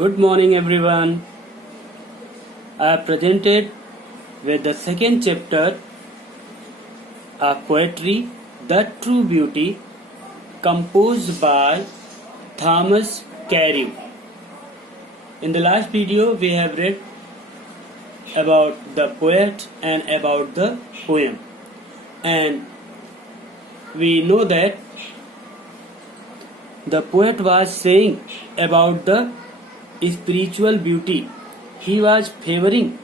Good morning, everyone. I have presented with the second chapter, a poetry, The True Beauty, composed by Thomas Carey. In the last video, we have read about the poet and about the poem, and we know that the poet was saying about the spiritual beauty. He was favoring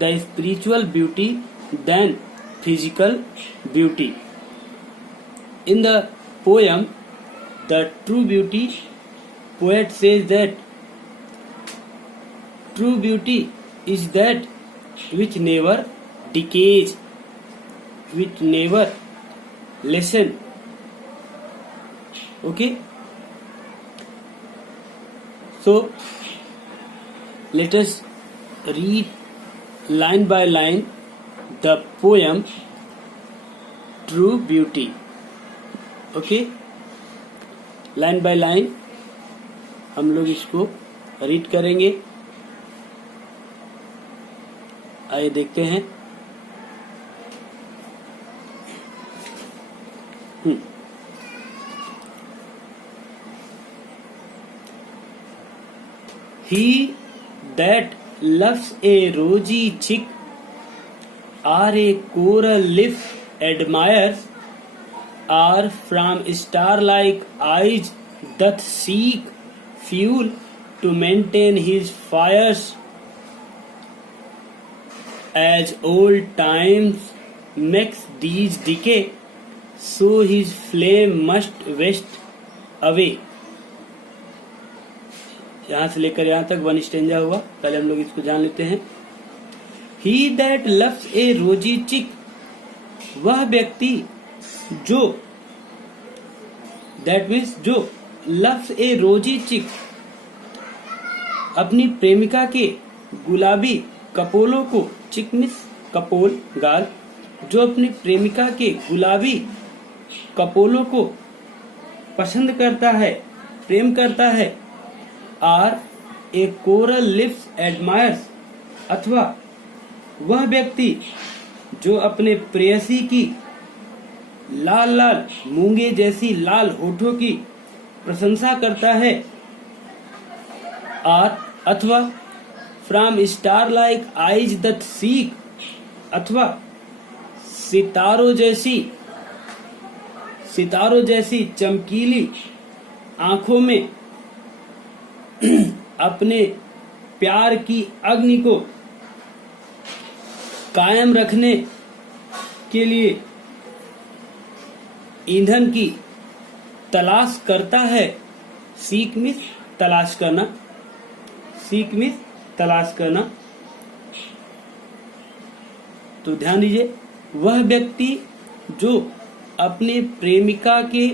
the spiritual beauty than physical beauty. In the poem, The True Beauty, poet says that true beauty is that which never decays, which never lessens. Okay? So, let us read line by line the poem True Beauty. Okay? Line by line हम लोग इसको read करेंगे. आइए देखते हैं. He that loves a rosy cheek or a coral lip admires, or from star-like eyes doth seek fuel to maintain his fires. As old times makes these decay, so his flame must waste away. यहाँ से लेकर यहाँ तक one stanza हुआ. पहले हम लोग इसको जान लेते हैं. He that loves a rosy cheek, वह व्यक्ति जो, that means जो loves a rosy cheek, अपनी प्रेमिका के गुलाबी कपोलों को, चिक मीन्स कपोल, गाल, जो अपनी प्रेमिका के गुलाबी कपोलों को पसंद करता है, प्रेम करता है. और ए कोरल लिप्स एडमायर्स, अथवा वह व्यक्ति जो अपने प्रेयसी की लाल लाल मूंगे जैसी लाल होठों की प्रशंसा करता है. और अथवा from star like eyes that seek, अथवा सितारों जैसी चमकीली आंखों में अपने प्यार की अग्नि को कायम रखने के लिए ईंधन की तलाश करता है. सीक मीन्स तलाश करना, सीक मीन्स तलाश करना. तो ध्यान दीजिए, वह व्यक्ति जो अपने प्रेमिका के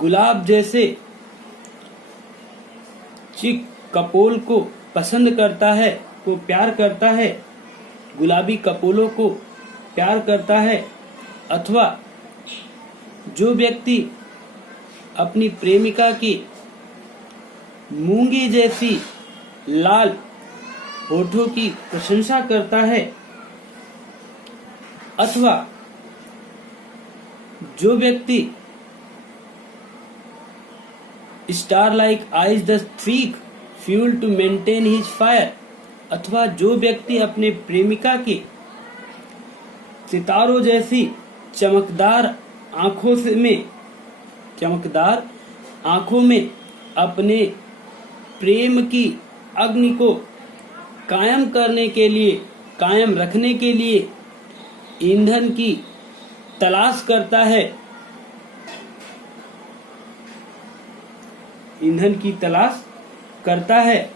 गुलाब जैसे चिक कपोल को पसंद करता है, को प्यार करता है, गुलाबी कपोलों को प्यार करता है, अथवा जो व्यक्ति अपनी प्रेमिका की मूंगी जैसी लाल होठों की प्रशंसा करता है, अथवा जो व्यक्ति star like eyes the seek fuel to maintain his fire, अथवा जो व्यक्ति अपने प्रेमिका के सितारों जैसी चमकदार आंखों में अपने प्रेम की अग्नि को कायम रखने के लिए ईंधन की तलाश करता है, ईंधन की तलाश करता है,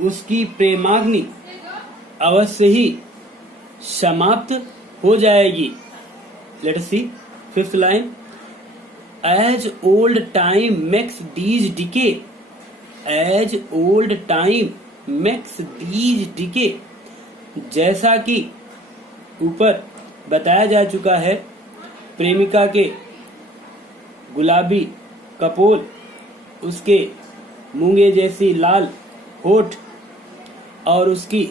उसकी प्रेमाग्नि अवश्य ही समाप्त हो जाएगी. Let us see fifth line. As old time makes these decay, as old time makes these decay, जैसा कि ऊपर बताया जा चुका है, प्रेमिका के गुलाबी कपोल उसके मूंगे जैसी लाल होठ और उसकी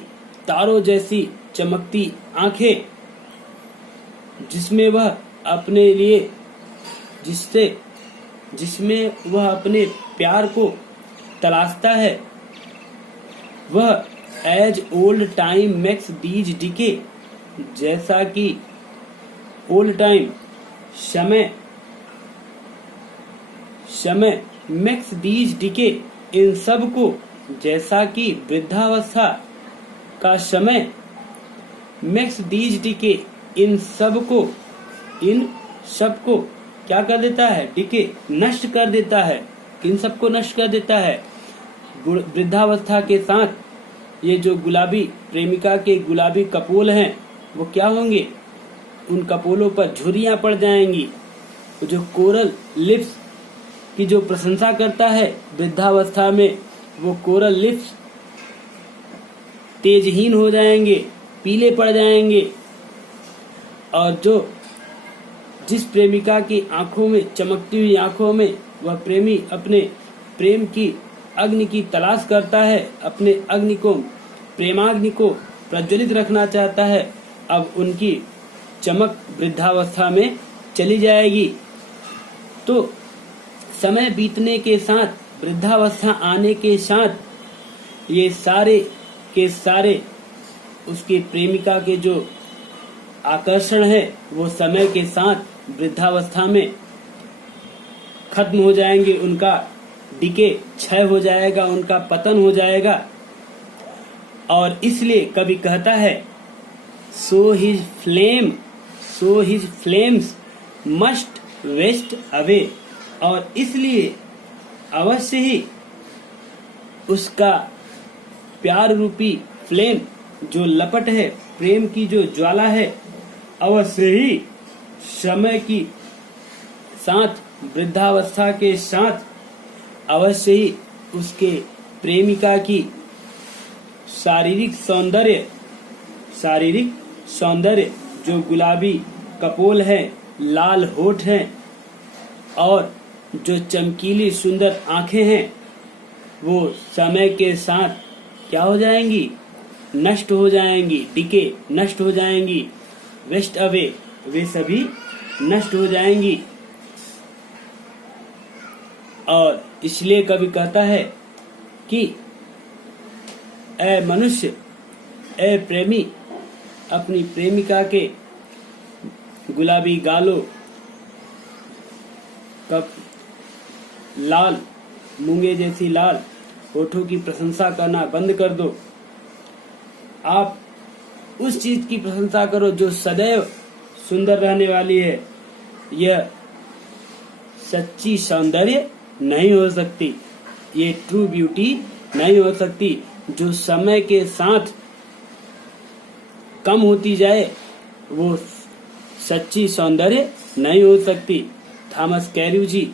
तारों जैसी चमकती आंखें, जिसमें वह अपने प्यार को तलाशता है, वह as old time makes these decay, जैसा कि ओल्ड टाइम समय मेक्स दीज डिके, इन सब को, जैसा कि वृद्धावस्था का समय मेक्स दीज डिके, इन सब को क्या कर देता है? डिके, नष्ट कर देता है। इन सब को नष्ट कर देता है। वृद्धावस्था के साथ ये जो गुलाबी प्रेमिका के गुलाबी कपोल हैं, वो क्या होंगे? उन कपोलों पर झुर्रियां पड़ जाएंगी। जो कोरल लिप्स की जो प्रशंसा करता है वृद्धावस्था में, वो कोरल लिप्स तेजहीन हो जाएंगे, पीले पड़ जाएंगे। और जिस प्रेमिका की आंखों में, चमकती हुई आंखों में, वह प्रेमी अपने प्रेम की अग्नि की तलाश करता है, अपने प्रेमाग्नि को प्रज्वलित रखना चाहता है, अब उनकी चमक वृद्धावस्था में चली जाएगी। तो समय बीतने के साथ, वृद्धावस्था आने के साथ, ये सारे के सारे उसकी प्रेमिका के जो आकर्षण है, वो समय के साथ वृद्धावस्था में खत्म हो जाएंगे। उनका डिके, क्षय हो जाएगा, उनका पतन हो जाएगा। और इसलिए कवि कहता है, so his flames must waste away, और इसलिए अवश्य ही उसका प्यार रूपी फ्लेम, जो लपट है, प्रेम की जो ज्वाला है, अवश्य ही समय की साथ, वृद्धावस्था के साथ, अवश्य ही उसके प्रेमिका की शारीरिक सौंदर्य जो गुलाबी कपोल है, लाल होठ हैं और जो चमकीली सुंदर आंखें हैं, वो समय के साथ क्या हो जाएंगी? नष्ट हो जाएंगी। डिके, नष्ट हो जाएंगी। वेस्ट अवे, वे सभी नष्ट हो जाएंगी। और इसलिए कवि कहता है कि ए मनुष्य, ए प्रेमी, अपनी प्रेमिका के गुलाबी गालों, लाल मूंगे जैसी लाल होठों की प्रशंसा करना बंद कर दो। आप उस चीज की प्रशंसा करो जो सदैव सुंदर रहने वाली है। यह सच्ची सौंदर्य नहीं हो सकती, ये ट्रू ब्यूटी नहीं हो सकती, जो समय के साथ कम होती जाए, वो सच्ची सौंदर्य नहीं हो सकती। थॉमस कैर्यू जी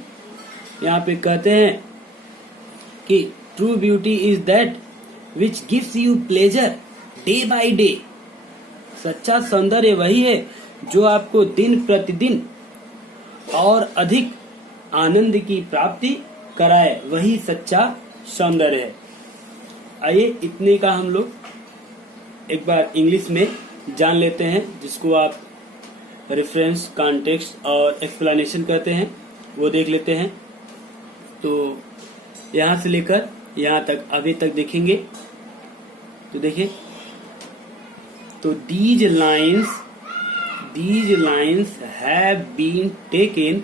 यहाँ पे कहते हैं कि true beauty is that which gives you pleasure day by day. सच्चा सौंदर्य वही है जो आपको दिन प्रतिदिन और अधिक आनंद की प्राप्ति कराए, वही सच्चा सौंदर्य है। आइए इतने का हम लोग एक बार इंग्लिश में जान लेते हैं, जिसको आप रेफरेंस, कॉन्टेक्स्ट और एक्सप्लेनेशन कहते हैं, वो देख लेते हैं। तो यहाँ से लेकर यहाँ तक अभी तक देखेंगे। तो देखिए, तो these lines have been taken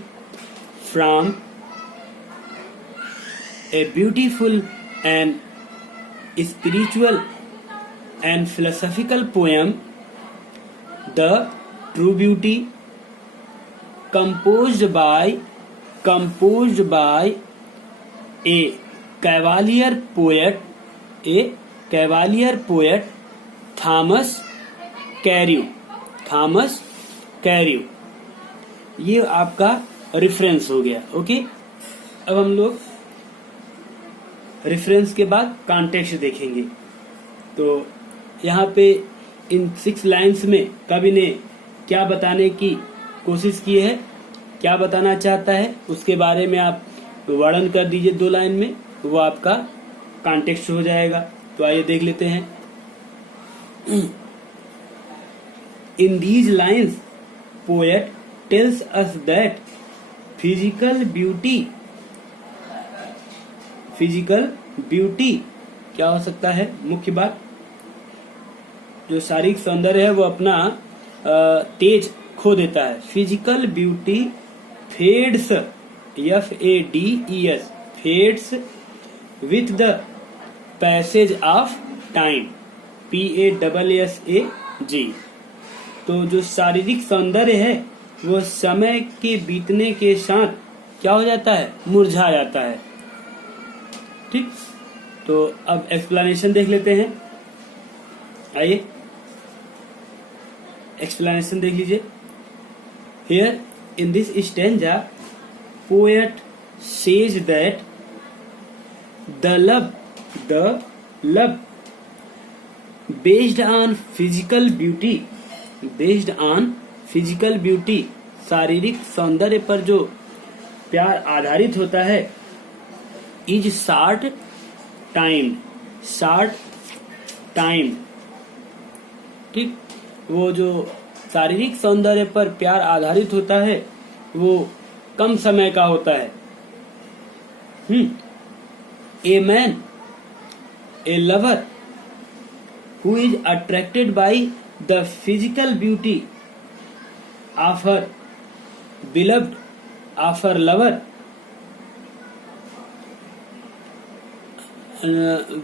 from a beautiful and spiritual and philosophical poem, The True Beauty, composed by a cavalier poet Thomas कैर्यू। ये आपका रेफरेंस हो गया। ओके, अब हम लोग रेफरेंस के बाद कॉन्टेक्स्ट देखेंगे। तो यहाँ पे इन 6 लाइन्स में कवि ने क्या बताने की कोशिश की है, क्या बताना चाहता है, उसके बारे में आप वर्णन कर दीजिए 2 लाइन में, वो आपका कॉन्टेक्स्ट हो जाएगा। तो आइए देख लेते हैं। In these lines poet tells us that physical beauty क्या हो सकता है? मुख्य बात, जो शारीरिक सौंदर्य है वो अपना तेज खो देता है। Physical beauty fades, FADES, fades with the passage of time, PASSAG। तो जो शारीरिक सौंदर्य है वो समय के बीतने के साथ क्या हो जाता है? मुरझा जाता है। ठीक, तो अब एक्सप्लेनेशन देख लेते हैं। आइए एक्सप्लेनेशन देख लीजिए। Here in this stanza poet says that the love based on physical beauty, शारीरिक सौंदर्य पर जो प्यार आधारित होता है, इज शॉर्ट टाइम। ठीक, वो जो शारीरिक सौंदर्य पर प्यार आधारित होता है वो कम समय का होता है। A man, A lover who is attracted by the physical beauty of her beloved, of her lover,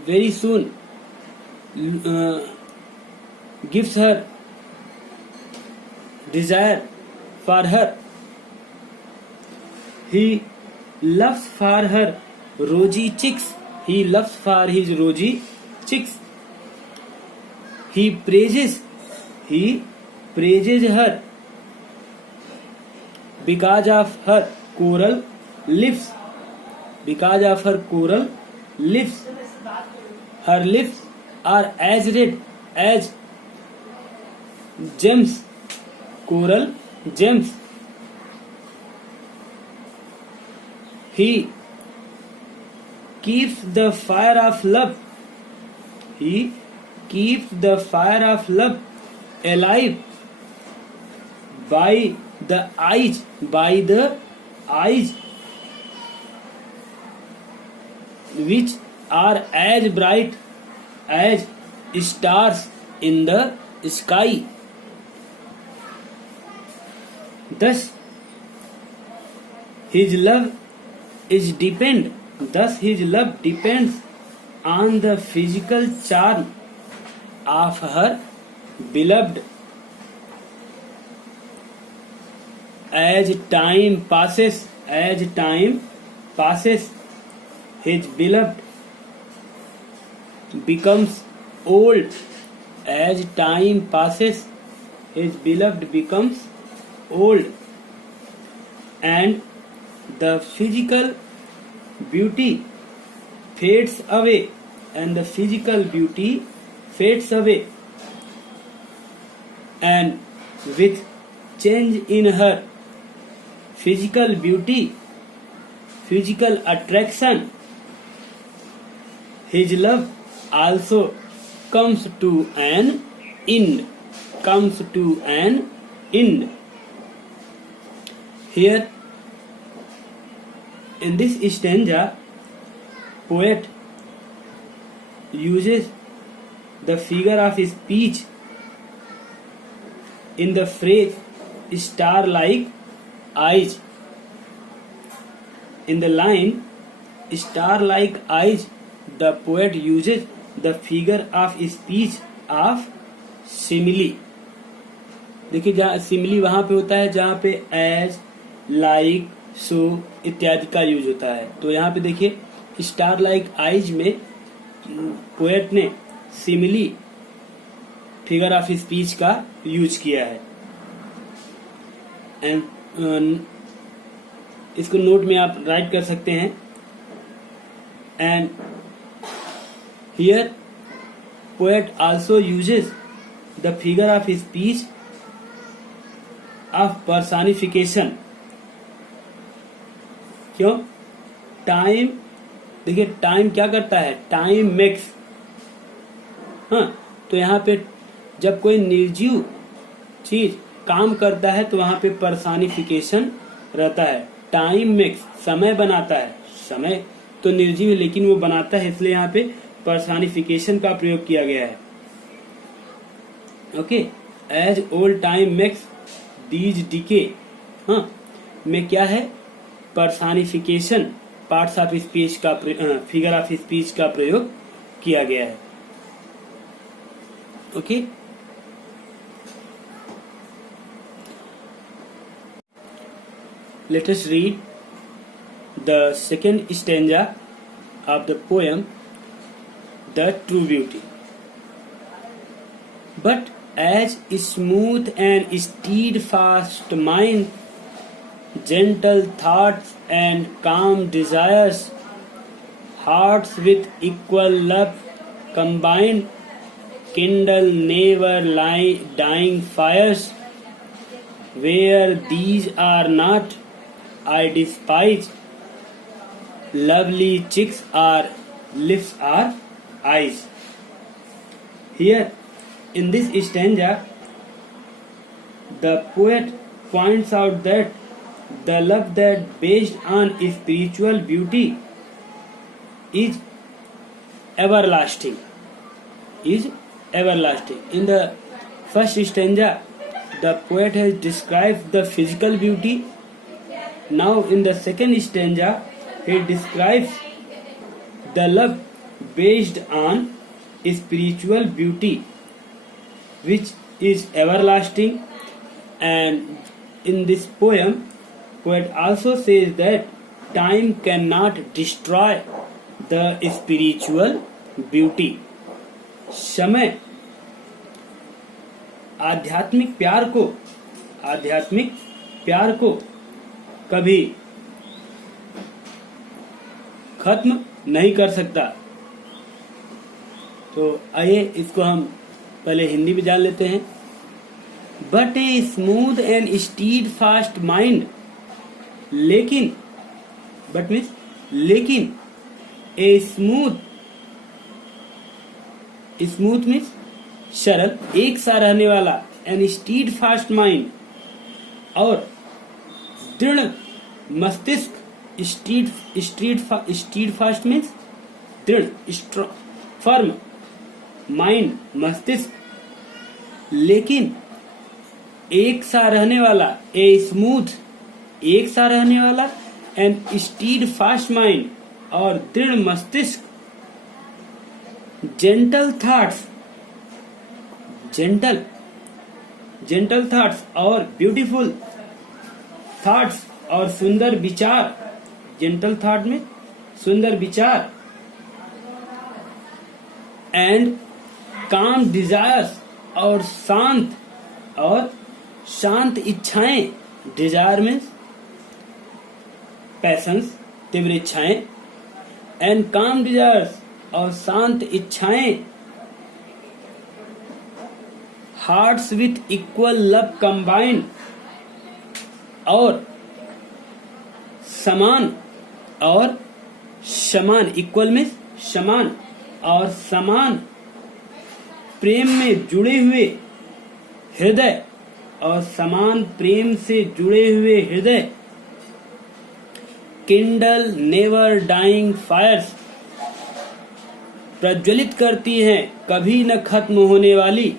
very soon gives her desire for her. He loves for her rosy cheeks. He loves for his rosy cheeks. He praises her because of her coral lips. Her lips are as red as gems, coral gems. He keeps the fire of love. Keeps the fire of love alive by the eyes which are as bright as stars in the sky. Thus his love depends on the physical charm of her beloved. As time passes, his beloved becomes old. As time passes, his beloved becomes old, and the physical beauty fades away. And with change in her physical attraction, his love also comes to an end. Here in this stanza, poet uses the figure of speech in the phrase star-like eyes. In the line star-like eyes, the poet uses the figure of speech of simile. देखिए, जहाँ simile वहां पे होता है जहाँ पे as, like, सो इत्यादि का यूज होता है। तो यहाँ पे देखिए स्टार लाइक आइज में पोएट ने सिमिली फिगर ऑफ स्पीच का यूज किया है। एंड इसको नोट में आप राइट कर सकते हैं। And here poet also uses the figure of speech of personification. क्यों? टाइम, देखिए टाइम क्या करता है, टाइम मेक्स, हाँ, तो यहाँ पे जब कोई निर्जीव चीज काम करता है तो वहां पे पर्सनिफिकेशन रहता है। टाइम मेक्स, समय बनाता है, समय तो निर्जीव है लेकिन वो बनाता है, इसलिए यहाँ पे पर्सनिफिकेशन का प्रयोग किया गया है। Okay, as old time makes these decay, हाँ, में क्या है, पर्सनिफिकेशन, पार्ट्स ऑफ स्पीच का, फिगर ऑफ स्पीच का प्रयोग किया गया है। Okay, let us read the second stanza of the poem, The True Beauty. But as smooth and steadfast mind, gentle thoughts and calm desires, hearts with equal love combined, kindle never dying fires. Where these are not, I despise. Lovely cheeks are lips are eyes. Here in this stanza, the poet points out that the love that based on spiritual beauty is everlasting. Is everlasting. In the first stanza, the poet has described the physical beauty. Now in the second stanza, he describes the love based on spiritual beauty, which is everlasting. And in this poem, poet also says that time cannot destroy the spiritual beauty. समय आध्यात्मिक प्यार को कभी खत्म नहीं कर सकता। तो आइए इसको हम पहले हिंदी में जान लेते हैं। But a smooth and stead fast mind, लेकिन, बट मीन्स लेकिन, ए स्मूथ मीन्स सरल, एक सा रहने वाला, एंड स्टीड फास्ट माइंड, और दृढ़ मस्तिष्क, स्टीड फास्ट मीन्स दृढ़, फर्म, माइंड मस्तिष्क, लेकिन एक सा रहने वाला, ए स्मूथ एक सा रहने वाला, एंड स्टीड फास्ट माइंड और दृढ़ मस्तिष्क, जेंटल थॉट्स और ब्यूटीफुल थॉट्स और सुंदर विचार, जेंटल थॉट में सुंदर विचार, एंड काम डिजायर्स और शांत इच्छाएं, डिजायर मीन्स पैशंस, तीव्र इच्छाएं, एंड काम डिजायर्स और शांत इच्छाएं, hearts with equal love combined, और समान इक्वल में समान और समान प्रेम में जुड़े हुए हृदय, और समान प्रेम से जुड़े हुए हृदय, किंडल नेवर डाइंग फायर्स, प्रज्वलित करती हैं कभी न खत्म होने वाली,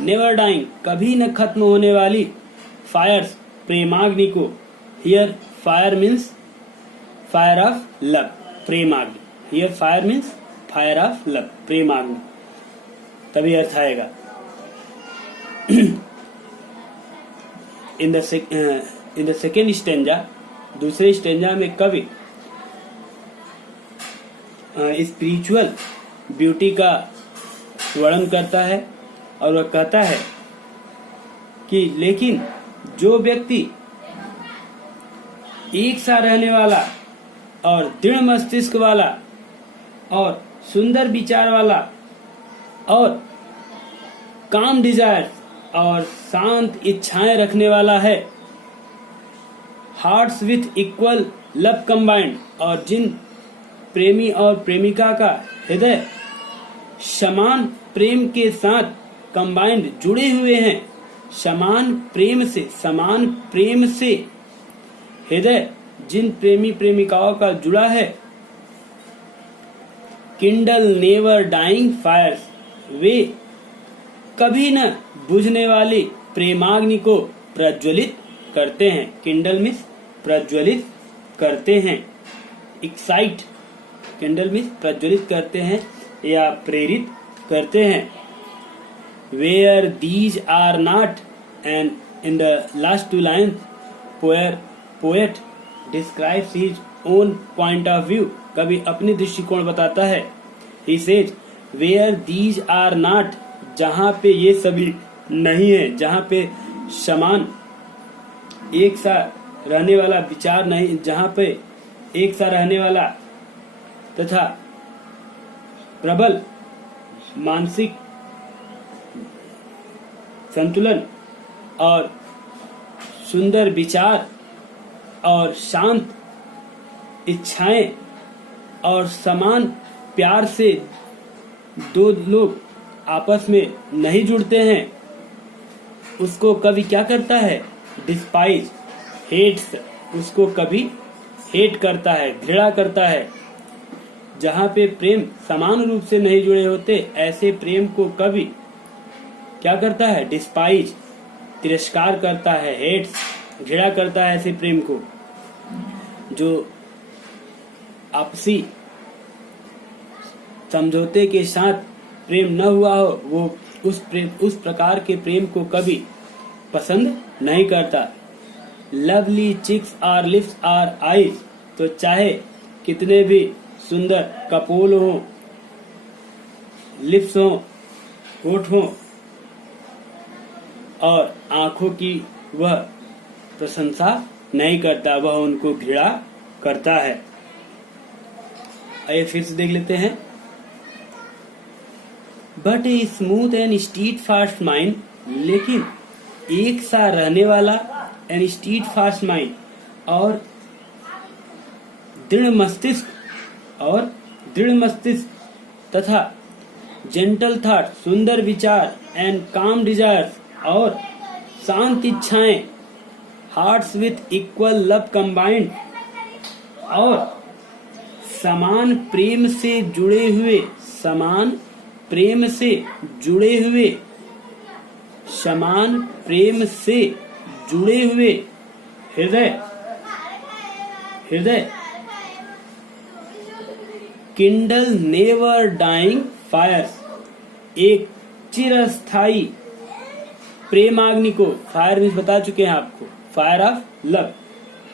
नेवर डाइंग कभी न खत्म होने वाली, फायर्स प्रेमाग्नि को। Here fire means fire of love, प्रेमाग्नि। Here fire means fire of love, प्रेमाग्नि, तभी अर्थ आएगा। इन द सेकेंड स्टेंजा, दूसरे स्टेंजा में कवि स्पिरिचुअल ब्यूटी का वर्णन करता है और वह कहता है कि लेकिन जो व्यक्ति एक सा रहने वाला और दृढ़ मस्तिष्क वाला और सुंदर विचार वाला और काम डिजायर और शांत इच्छाएं रखने वाला है, hearts with equal love combined, और जिन प्रेमी और प्रेमिका का हृदय समान प्रेम के साथ कंबाइंड जुड़े हुए हैं। समान प्रेम से हृदय जिन प्रेमी प्रेमिकाओं का जुड़ा है। किंडल नेवर डाइंग फायर्स, वे कभी न बुझने वाली प्रेमाग्नि को प्रज्वलित करते हैं। किंडल मीन्स प्रज्वलित करते हैं। एक्साइट, किंडल मीन्स प्रज्वलित करते हैं या प्रेरित करते हैं। Where these are not, and in the last two lines poet describes his own point of view, कभी अपनी दृष्टिकोण बताता है। He says where these are not, जहां पे ये सभी नहीं है, जहां पे समान एक सा रहने वाला विचार नहीं, जहां पे एक सा रहने वाला तथा प्रबल मानसिक संतुलन और सुंदर विचार और शांत इच्छाएं और समान प्यार से दो लोग आपस में नहीं जुड़ते हैं, उसको कभी क्या करता है? डिस्पाइज, हेट्स, उसको कभी हेट करता है, घृणा करता है। जहाँ पे प्रेम समान रूप से नहीं जुड़े होते, ऐसे प्रेम को कभी क्या करता है? डिस्पाइज, तिरस्कार करता है, हेट्स, घृणा करता है ऐसे प्रेम को। जो आपसी समझौते के साथ प्रेम न हुआ हो, वो उस प्रकार के प्रेम को कभी पसंद नहीं करता। Lovely cheeks are lips are eyes, तो चाहे कितने भी सुंदर कपोल हो, लिप्स हो, होठ हो और आंखों की वह प्रशंसा नहीं करता, वह उनको घृणा करता है। आइए फिर से देख लेते हैं। But a smooth and stead fast mind, लेकिन एक सा रहने वाला एंड स्टीड फास्ट माइंड और दृढ़ मस्तिष्क तथा जेंटल थॉट, सुंदर विचार एंड काम डिजायर्स और शांत इच्छाएं, hearts with equal love combined, और समान प्रेम से जुड़े हुए हृदय किंडल नेवर डाइंग फायर्स, एक चिरस्थायी प्रेमाग्नि को, फायर में बता चुके हैं आपको, फायर ऑफ लव,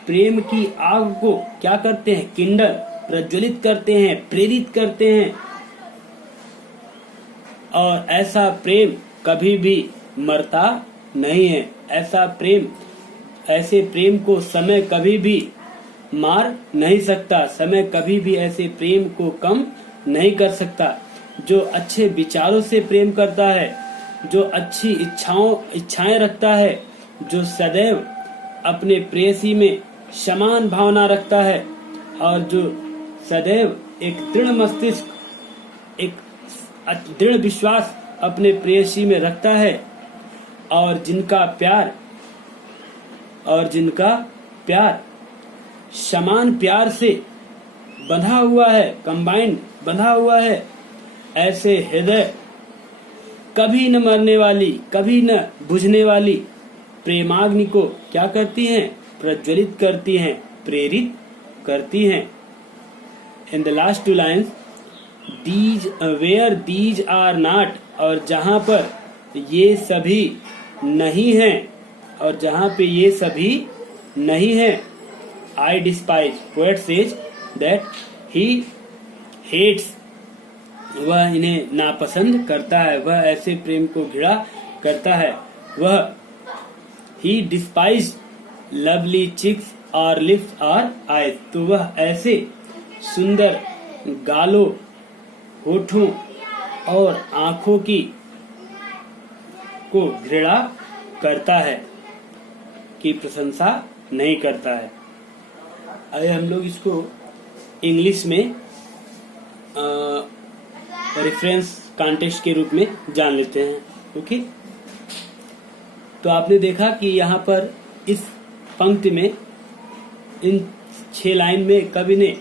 प्रेम की आग को क्या करते हैं? किंडल, प्रज्वलित करते हैं, प्रेरित करते हैं। और ऐसा प्रेम कभी भी मरता नहीं है। ऐसे प्रेम को समय कभी भी मार नहीं सकता, समय कभी भी ऐसे प्रेम को कम नहीं कर सकता। जो अच्छे विचारों से प्रेम करता है, जो अच्छी इच्छाएं रखता है, जो सदैव अपने प्रेयसी में समान भावना रखता है और जो सदैव एक दृढ़ मस्तिष्क, एक दृढ़ विश्वास अपने प्रेयसी में रखता है, और जिनका प्यार समान प्यार से बंधा हुआ है, कंबाइंड बंधा हुआ है, ऐसे हृदय कभी न मरने वाली, कभी न बुझने वाली प्रेमाग्नि को क्या करती हैं? प्रज्वलित करती हैं, प्रेरित करती हैं। In the last two lines, where these are not, और जहां पर ये सभी नहीं हैं, और जहां पे ये सभी नहीं हैं, I despise, poet says that he hates, वह इन्हें नापसंद करता है, वह ऐसे प्रेम को घृणा करता है। वह he despised lovely cheeks or lips or eyes, तो वह ऐसे सुंदर गालों, होठों और आंखों को घृणा करता है, की प्रशंसा नहीं करता है। आइए हम लोग इसको इंग्लिश में रेफरेंस कॉन्टेक्स्ट के रूप में जान लेते हैं। ओके, तो आपने देखा कि यहाँ पर इस पंक्ति में इन 6 लाइन में कवि ने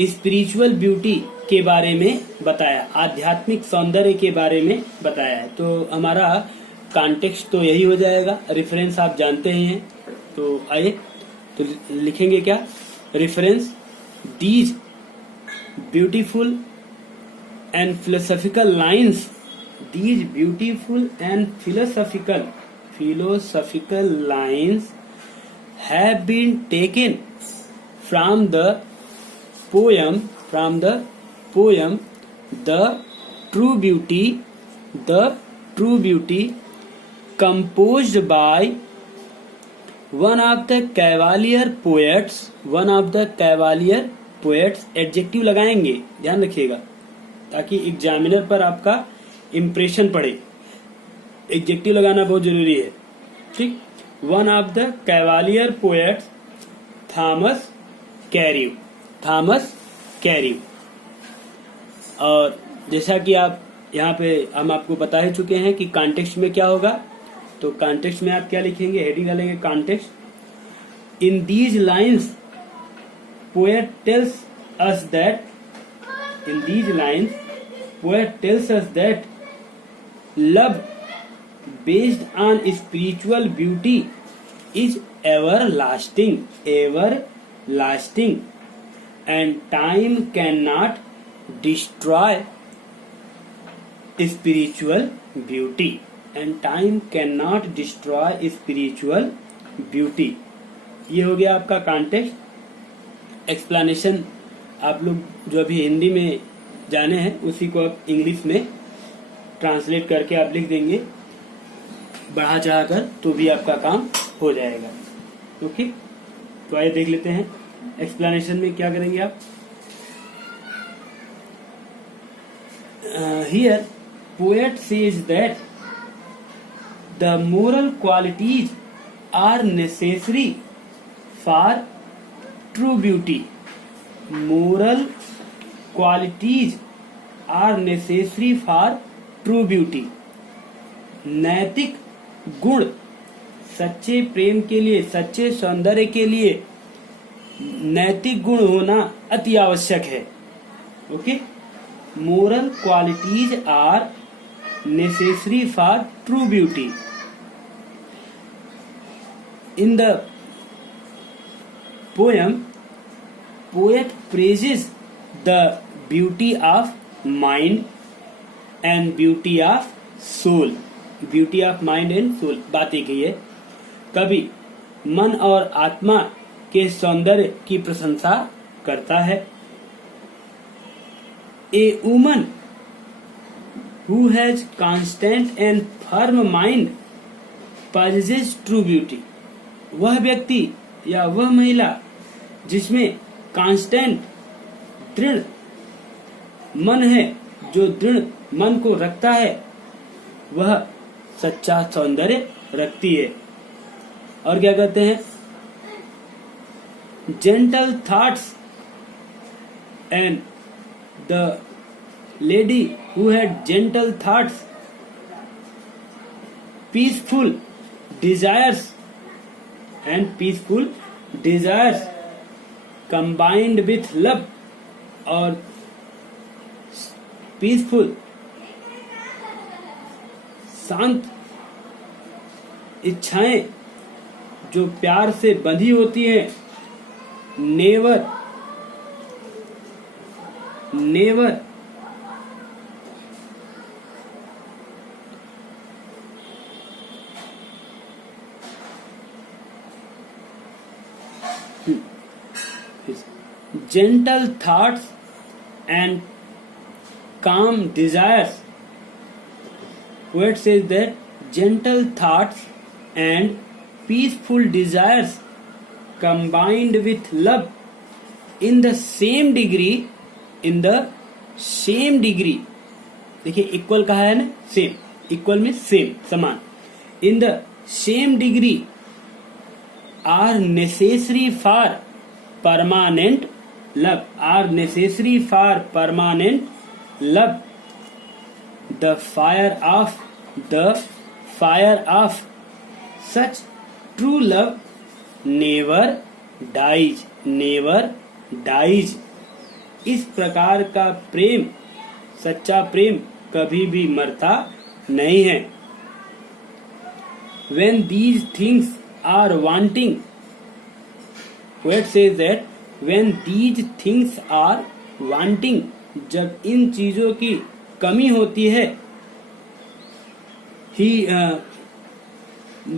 स्पिरिचुअल ब्यूटी के बारे में बताया, आध्यात्मिक सौंदर्य के बारे में बताया है। तो हमारा कॉन्टेक्स्ट तो यही हो जाएगा, रेफरेंस आप जानते ही हैं। तो आइए तो लिखेंगे क्या, reference these beautiful and philosophical lines, these beautiful and philosophical lines have been taken from the poem The True Beauty, composed by one of the Cavalier poets। Adjective लगाएंगे, ध्यान रखिएगा, ताकि एग्जामिनर पर आपका इम्प्रेशन पड़े। एडजेक्टिव लगाना बहुत जरूरी है, ठीक। One of the cavalier poets Thomas Carew. और जैसा कि आप यहाँ पे हम आपको बता ही चुके हैं कि कॉन्टेक्स्ट में क्या होगा। तो कॉन्टेक्स्ट में आप क्या लिखेंगे, हेडिंग डालेंगे context. In these lines poet tells us that love based on spiritual beauty is everlasting, and time cannot destroy spiritual beauty, ये हो गया आपका कॉन्टेक्स्ट। एक्सप्लेनेशन आप लोग जो अभी हिंदी में जाने हैं उसी को आप इंग्लिश में ट्रांसलेट करके आप लिख देंगे बढ़ा चढ़ा कर, तो भी आपका काम हो जाएगा। ओके, तो आइए देख लेते हैं एक्सप्लेनेशन में क्या करेंगे आप। Here poet says that the moral qualities are necessary for true beauty. Moral qualities are necessary for true beauty. नैतिक गुण सच्चे प्रेम के लिए, सच्चे सौंदर्य के लिए नैतिक गुण होना अति आवश्यक है। Okay, moral qualities are necessary for true beauty. In the poem poet praises the beauty of mind and beauty of soul. Beauty of mind and soul बात एक ही है। कवि मन और आत्मा के सौंदर्य की प्रशंसा करता है। A woman who has constant and firm mind possesses true beauty. वह व्यक्ति या वह महिला जिसमें कांस्टेंट दृढ़ मन है, जो दृढ़ मन को रखता है, वह सच्चा सौंदर्य रखती है। और क्या कहते हैं, gentle thoughts and the lady who had gentle thoughts, peaceful desires combined with love. और पीसफुल शांत इच्छाएं जो प्यार से बंधी होती हैं, never gentle thoughts and calm desires. Poet says that gentle thoughts and peaceful desires combined with love in the same degree, देखिए इक्वल कहा है ना, सेम, इक्वल में सेम, समान, in the same degree are necessary for permanent love are necessary for permanent love. The fire of such true love never dies. इस प्रकार का प्रेम, सच्चा प्रेम कभी भी मरता नहीं है. When these things are wanting, poet says that when these things are wanting, जब इन चीजों की कमी होती है,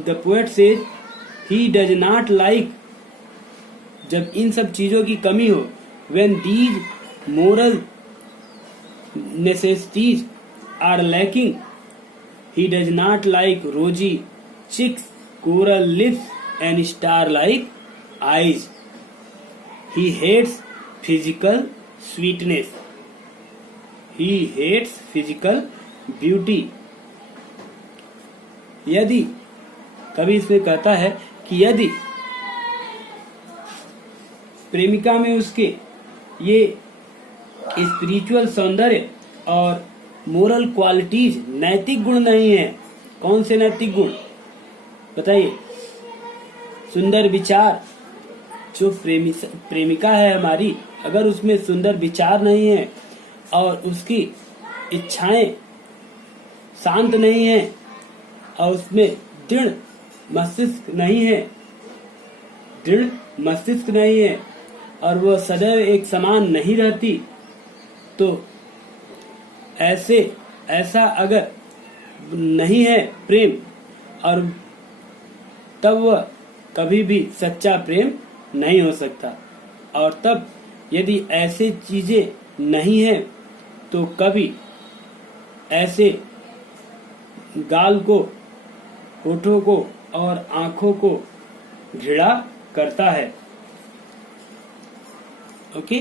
the poet says he does not like, जब इन सब चीजों की कमी हो, when these moral necessities are lacking, he does not like rosy cheeks, coral lips and star-like eyes. He hates physical sweetness. He hates physical beauty. यदि कभी इसमें कहता है कि यदि प्रेमिका में उसके ये स्पिरिचुअल सौंदर्य और मोरल क्वालिटीज, नैतिक गुण नहीं है. कौन से नैतिक गुण बताइए? सुंदर विचार. जो प्रेमिका है हमारी, अगर उसमें सुंदर विचार नहीं है और उसकी इच्छाएं शांत नहीं है और उसमें दृढ़ मस्तिष्क नहीं है और वह सदैव एक समान नहीं रहती, तो ऐसा अगर नहीं है प्रेम, और तब वह कभी भी सच्चा प्रेम नहीं हो सकता. और तब यदि ऐसे चीजें नहीं है तो कभी ऐसे गाल को, होठों को और आंखों को घृणा करता है. ओके.